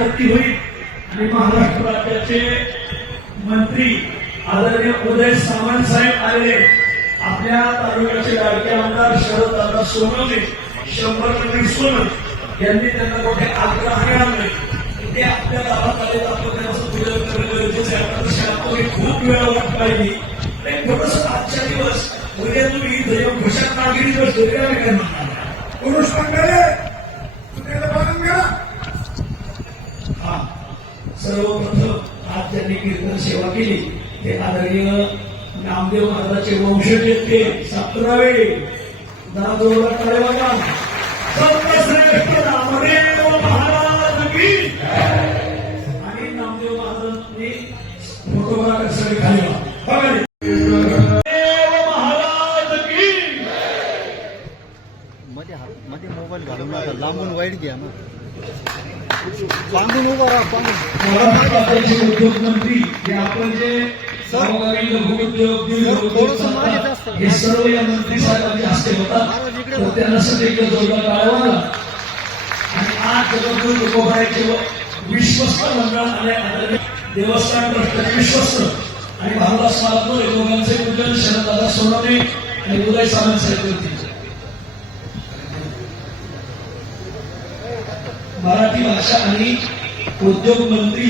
चोकोबाराची होईल. आणि महाराष्ट्र राज्याचे मंत्री आदरणीय उदय सामंत साहेब आलेले आपल्या तालुक्याचे लाडके आमदार शरद दादा सोनवणे शंभर टक्के सोनं यांनी त्यांना मोठे आग्रहाने आणले ते आपल्या गावात आले तर आपण त्यांचं पूजन करणं गरजेचं आहे. आता तशी खूप वेळा वाट पाहिली. नाही थोडस आजच्या दिवस उद्या तुम्ही इथं येऊन घोषणा कामगिरी बसतो काय करणार पुरुष मंडळी तुम्ही बघून घ्या हा सर्वप्रथम आज त्यांनी कीर्तन सेवा केली. ते आदरणीय नामदेव महाराजाचे वंशज ते सतरावे जरा जोरदार टाळ्या सर्वश्रेष्ठ नामदेव महाराज की आणि नामदेव महाराजांनी फोटोग्राफरसाठी खाली बघा मध्ये मध्ये मोबाईल घालून लांबून वाईट घ्या ना. बांधून उभा राहा उद्योगमंत्री हे आपण जे हे सर्व या मंत्री साहेबांच्या हस्ते होतात. त्यांना सगळे एकदा जोरदार टाळवाला आणि आज जगद्गुरु तुकोबारायचे विश्वस्त मंडळ आदरणीय देवस्थान ट्रस्टचे विश्वस्त. आणि भानुदास महाराज हे दोघांचे पूजन शरददादा सोनवणे आणि उदय सामंत साहेब करतील मराठी भाषा आणि उद्योग मंत्री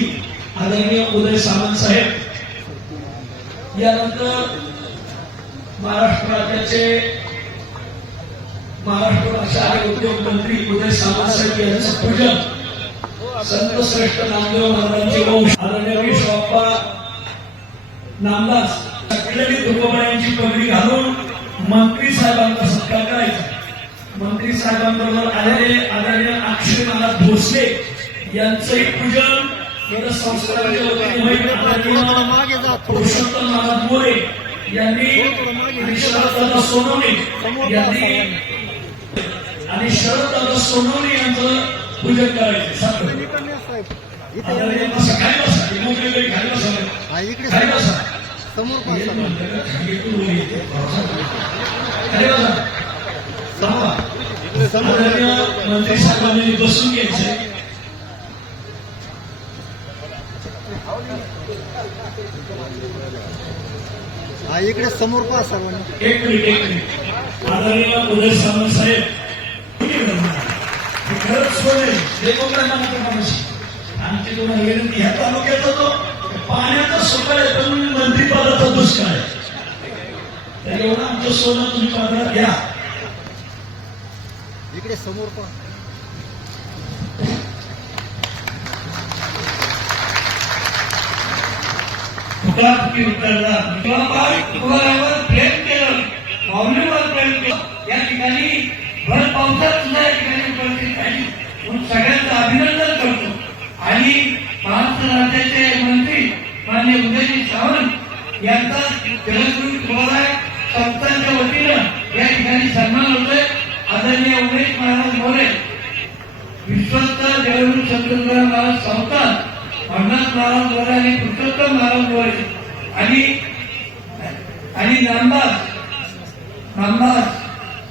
आदरणीय उदय सामंत साहेब. यानंतर महाराष्ट्र राज्याचे महाराष्ट्र भाषा आणि उद्योग मंत्री उदय सामंत साहेब यांचं पूजन संत श्रेष्ठ नामदेव महाराजांचे वंश आदरणीय विश्वप्पा नामदास सगळ्यांनी तुकोबायांची पगडी घालून मंत्री साहेबांचा सत्कार करायचा. मंत्री साहेबांबरोबर आलेले आदरणीय अक्षय महाराज भोसले यांचंही पूजन वतीने पुरुषोत्तम महाराज मोरे यांनी शरददादा सोनवणे यांनी आणि शरददादा सोनवणे यांचं पूजन करायचे बसा, इकडे खाली. बसा. समोर. खाली बसा. थांबा. मंत्री साहेबांनी बसून घ्यायचे हा इकडे समोर पाच सर्वांनी. एक मिनिट एक मिनिट. आदरणीय उदय सामंत साहेब खरंच सोय देवकांना आमची तुम्हाला विनंती ह्या तालुक्याचा तो पाण्याचा सुकाळ आहे पण मंत्रीपदाचा दुष्काळ आहे. तर एवढा आमचं सोनं तुम्ही पदरात घ्या. इकडे समोर पण. प्रेम केलं? प्रेम केलं? या ठिकाणी भर पावसात सुद्धा या ठिकाणी उपस्थित राहिली. म्हणून सगळ्यांचं अभिनंदन करतो. आणि महाराष्ट्र राज्याचे मंत्री मान्य उदयजी सावंत यांचा जलगुरू संस्थांच्या वतीनं या ठिकाणी सन्मान होतोय. आदरणीय उमेश महाराज मोरे विश्वस्त जगगुरु शंकरराव महाराज सावकार अण्णाथ महाराज मोरे आणि पुरुषोत्तम महाराज मोरे आणि आणि नामदास नामदास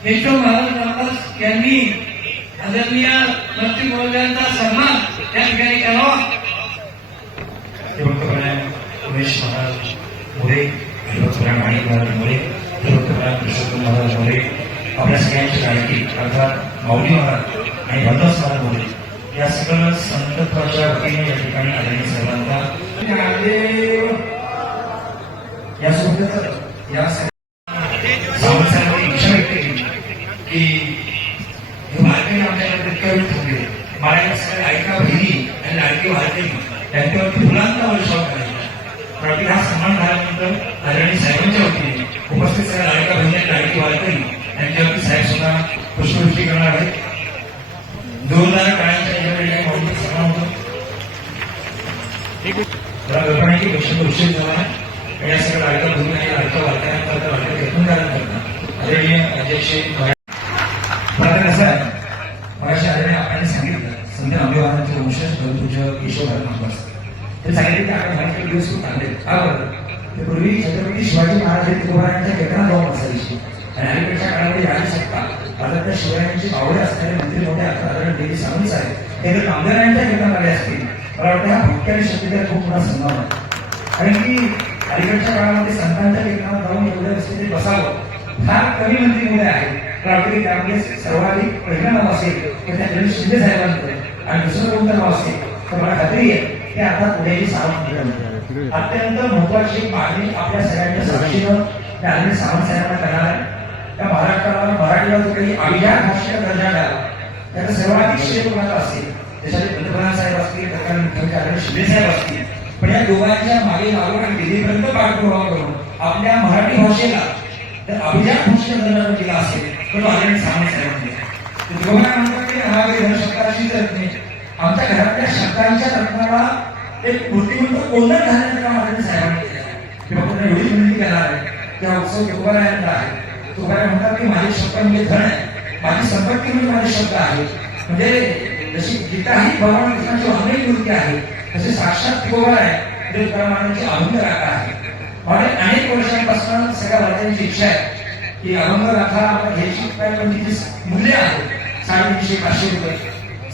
केशव महाराज नामदास यांनी आदरणीय मंत्री महोदयांचा सन्मान या ठिकाणी करावा. उमेश महाराज मोरे देवप्रमाण माणिक महाराज मोरे देवप्रमाण पुरुषोत्तम महाराज मोरे आपल्या सगळ्यांची गायकी अर्थात माऊली महाराज आणि भरदास महाराज बोलले या सगळं संतत्वाच्या वतीने या ठिकाणी आदरणीय सर्वांना. यासोबतच या सावंत इच्छा व्यक्त केली की हे तितक्या वेळ थांबले मला या सगळ्या बहिणी आणि लाडकी वारकरी त्यांच्यावरती फुलांचा वर्षाव करायचा. पण हा सन्मान झाल्यानंतर आदरणीय साहेबांच्या वतीने उपस्थित सगळ्या लाडका बहिणी आणि लाडकी वाढते. यांच्यावरती साहेब सुद्धा पुष्पवृष्टी करणार आहेत. जोरदार काळांच्या होतो. मला कल्पना की उशीर झाला आहे. आणि या सगळ्या आणि करतात आदरणीय अध्यक्ष आहे आदरणीय आपण सांगितलं. संत नामदेवारांचे वंशज पूज्य केशव महाराज ते सांगितले की आपण भारतीय दिवस खूप चांगले का बरं? पूर्वी छत्रपती शिवाजी महाराज हे तुकोबारांच्या केतना जाऊन आणि अलीकडच्या काळामध्ये राणी शकता आता त्या शिवरायांची आवड असणारे मंत्री मोठे आता देवी सावंत साहेब हे जर कामगारांच्या घेण्यात आले असतील. मला वाटतं हा भक्ती आणि शक्तीचा खूप मोठा सन्मान आहे. कारण की अलीकडच्या काळामध्ये संतांच्या केंद्रात जाऊन एवढ्या व्यवस्थित बसावं फार कमी मंत्री मुले आहेत तर आपली त्यामध्ये सर्वाधिक पहिलं नाव असेल तर त्या गणेश शिंदे साहेबांचं. आणि दुसरं कोणतं नाव असेल तर मला खात्री आहे की आता पुण्याची सावंत अत्यंत महत्वाची मागणी आपल्या सगळ्यांच्या साक्षीनं त्या आदरणीय सावंत साहेबांना करणार आहे. त्या महाराष्ट्राला मराठीला जो काही अभिजात भाषेचा दर्जा द्यावा त्याचा सर्वाधिक श्रेय कोणाचा असेल? त्याच्यात पंतप्रधान साहेब असतील सरकार मुख्यमंत्री शिंदे साहेब असतील. पण या दोघांच्या मागे लागून आणि दिल्लीपर्यंत पाठपुरावा करून आपल्या मराठी भाषेला तर अभिजात भाषेचा दर्जा दिला असेल तर तो आदरणीय सावंत साहेबांनी दोघांना म्हणतात की हा काही धनशब्दाशी आमच्या घरातल्या शब्दांच्या रत्नाला एक मूर्तिमंत कोंडण घालण्याचं काम आदरणीय साहेबांनी केलं आहे. मी फक्त एवढीच विनंती करणार आहे की उत्सव योगाला आहे. तुकाराय म्हणतात की माझे शब्द म्हणजे धन आहे. माझी संपत्ती म्हणजे माझे शब्द आहे. म्हणजे जशी गीता ही भगवान कृष्णाची अनेक मूर्ती आहे तसे साक्षात तुकोबार आहे. म्हणजे तुकारामांची अभंग राखा आहे. आणि अनेक वर्षांपासून सगळ्या राज्यांची इच्छा आहे की अभंग राखा आपण घ्यायची. काय पण तिची मूल्य आहे साडेतीनशे पाचशे रुपये.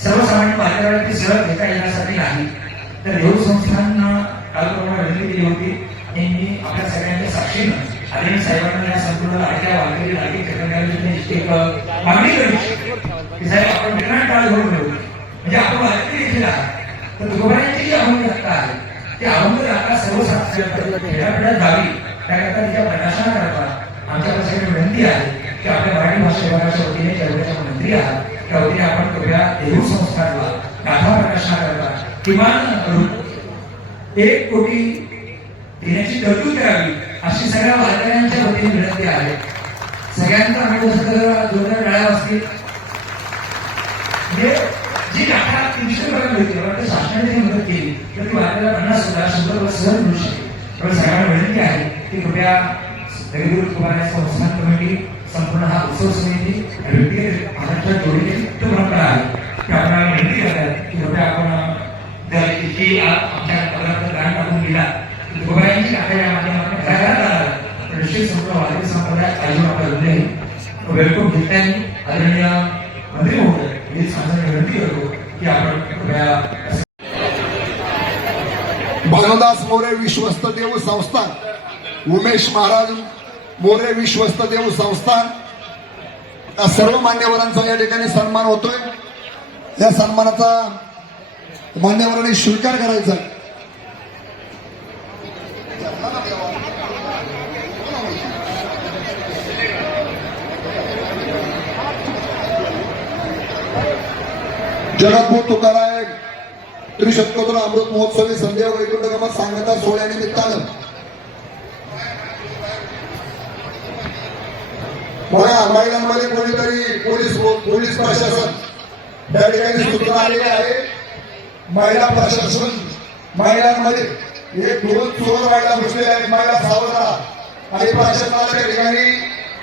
सर्वसामान्य मार्गावर ती सहज घेता येण्यासाठी नाही. तर देऊ संस्थांना कालप्रमाणे विनंती केली होती. आणि मी आपल्या सगळ्यांच्या साक्षीनं आणि साहेबांना या संपूर्ण लाडक्या वारकरी लाडकी करण्याची एक मागणी करू की साहेब आपण विना काळ घेऊन घेऊ म्हणजे आपण वारकरी देखील आहात. तर तुकोबारांची जी अभंग हक्क आहे ते अभंग आता सर्वसाधारण खेड्यापिड्यात जावी. त्याकरता तिच्या प्रकाशना करता आमच्याकडे विनंती आहे की आपल्या मराठी भाषा विभागाच्या वतीने जेवढ्याच्या मंत्री आहात. त्या वतीने आपण कृपया देहू संस्थानला गाथा प्रकाशना करता. किमान एक कोटी देण्याची तरतूद करावी. अशी सगळ्या वारकऱ्यांच्या वतीने विनंती आहे. सगळ्यांचा आम्ही जसं जोरदार टाळ्या असतील. म्हणजे जी गाठा तीनशे रुपयाला मिळते वाटतं शासनाने जी मदत केली तर ती वारकऱ्याला पन्नास सुद्धा शंभर रुपये सहज मिळू शकते त्यामुळे सगळ्यांना विनंती आहे की कृपया दगडूर कुमार संस्थान कमिटी संपूर्ण हा उत्सव समिती आणि व्यक्तिगत महाराष्ट्रात जोडलेली तो परंपरा आहे. त्यामुळे आपल्याला विनंती करतात की कृपया आपण जर इतकी आ- आमच्या पदार्थ दान टाकून गेला की दुबाऱ्यांची गाठा या माध्यमातून घराघरात आला तर निश्चित वारकरी संप्रदाय आयोजन आपल्या नाही वेलकम घेताना आदरणीय मंत्री महोदय मी सांगण्याची विनंती करतो की आपण कृपया भानुदास मोरे विश्वस्त देव संस्थान उमेश महाराज मोरे विश्वस्त देव संस्थान या सर्व मान्यवरांचा या ठिकाणी सन्मान होतोय. या सन्मानाचा मान्यवरांनी स्वीकार करायचा. आहे. जगद्भूत तुकाराय त्रिशतकोत्र अमृत महोत्सवी संध्या वैकुंठगमत सांगता सोहळ्यानिमित्तानं म्हणा महिलांमध्ये कोणीतरी पोलीस पोलीस प्रशासन या ठिकाणी सूचना आलेली आहे. महिला प्रशासन महिलांमध्ये एक दोन चोर महिला घुसलेल्या आहेत. महिला सावध राहा आणि प्रशासनाच्या ठिकाणी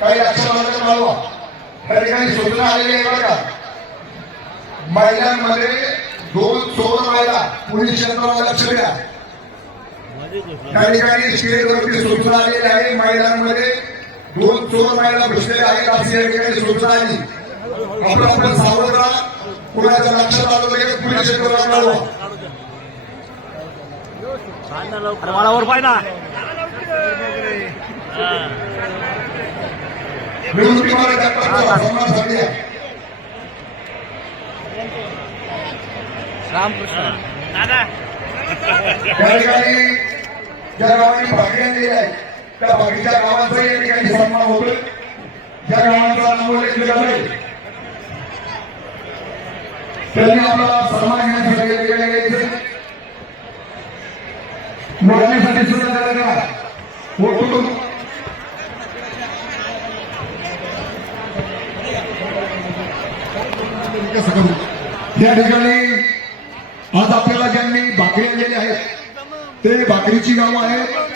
काही लक्षात मागवा त्या ठिकाणी सूचना आलेली आहे बघा महिलांमध्ये दोन चोर महिला पोलीस यंत्रणा लक्ष द्या. त्या ठिकाणी स्टेजवरती सूचना आलेली आहे. महिलांमध्ये दोन चोर महिला घुसलेल्या आहेत. अशी या ठिकाणी सूचना आली. आपण आपण सावध राहा कुणाच्या लक्षात आलं लगेच पोलीस यंत्रणा कळवा विनंती मला जगताप सन्मानासाठी आहे. रामकृष्ण. त्या ठिकाणी ज्या गावांनी भाकरी आणलेल्या आहेत त्या बाकीच्या गावांचाही या ठिकाणी सन्मान होतोय. ज्या गावांचा जाईल त्यांनी आपला सन्मान घेण्यासाठी बोलण्यासाठी सुद्धा त्याला करा कसं करू? या ठिकाणी आज आपल्याला ज्यांनी भाकरी आणलेल्या आहेत ते भाकरीची गावं आहेत.